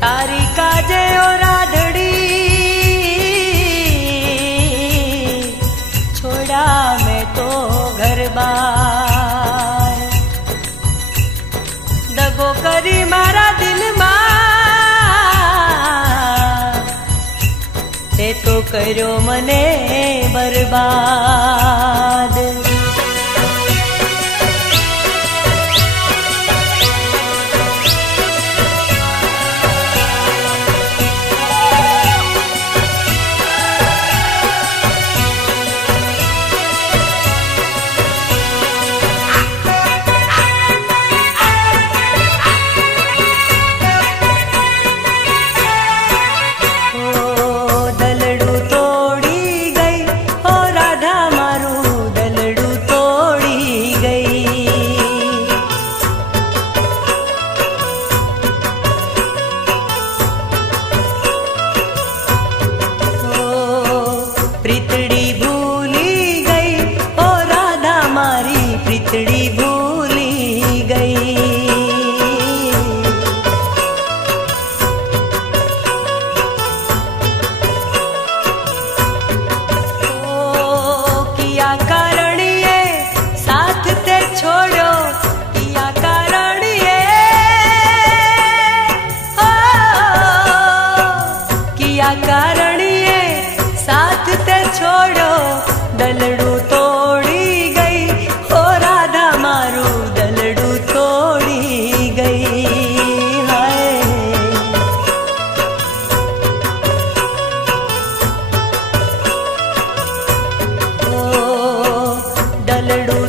તારી કાજે રાધડી, છોડા મેં તો ઘર બાર. દગો કરી મારા દિલમાં, તે તો કર્યો મને બરબાદ. પ્રીતડી ભૂલી ગઈ. ઓ રાધા મારી પ્રીતડી ભૂલી ગઈ. ઓ, કિયા કારણીએ સાથ તે છોડ્યો. કારણ છોડો દલડું તોડી ગઈ ઓ રાધા મારું દલડું તોડી ગઈ. હાય. ઓ દલડું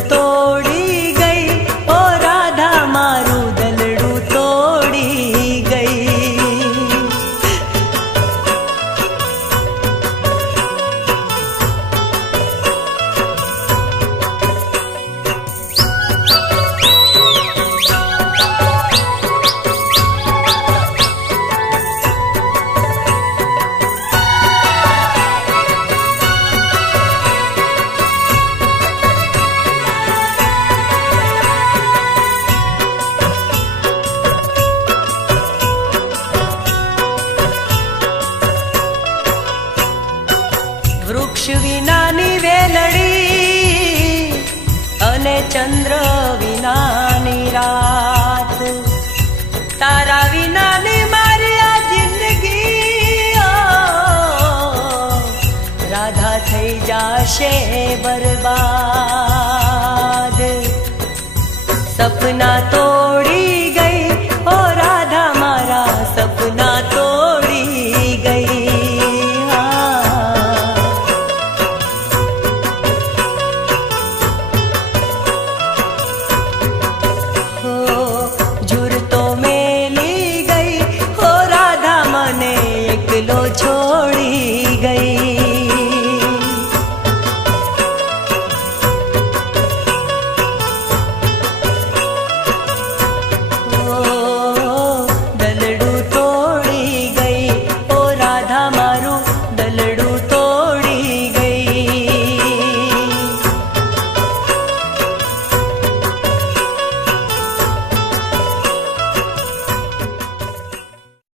વૃક્ષ વિનાની વેલડી અને ચંદ્ર વિનાની રાત. તારા વિનાની મારી આ જિંદગી રાધા થઈ જાશે બરબાદ. સપના તોડી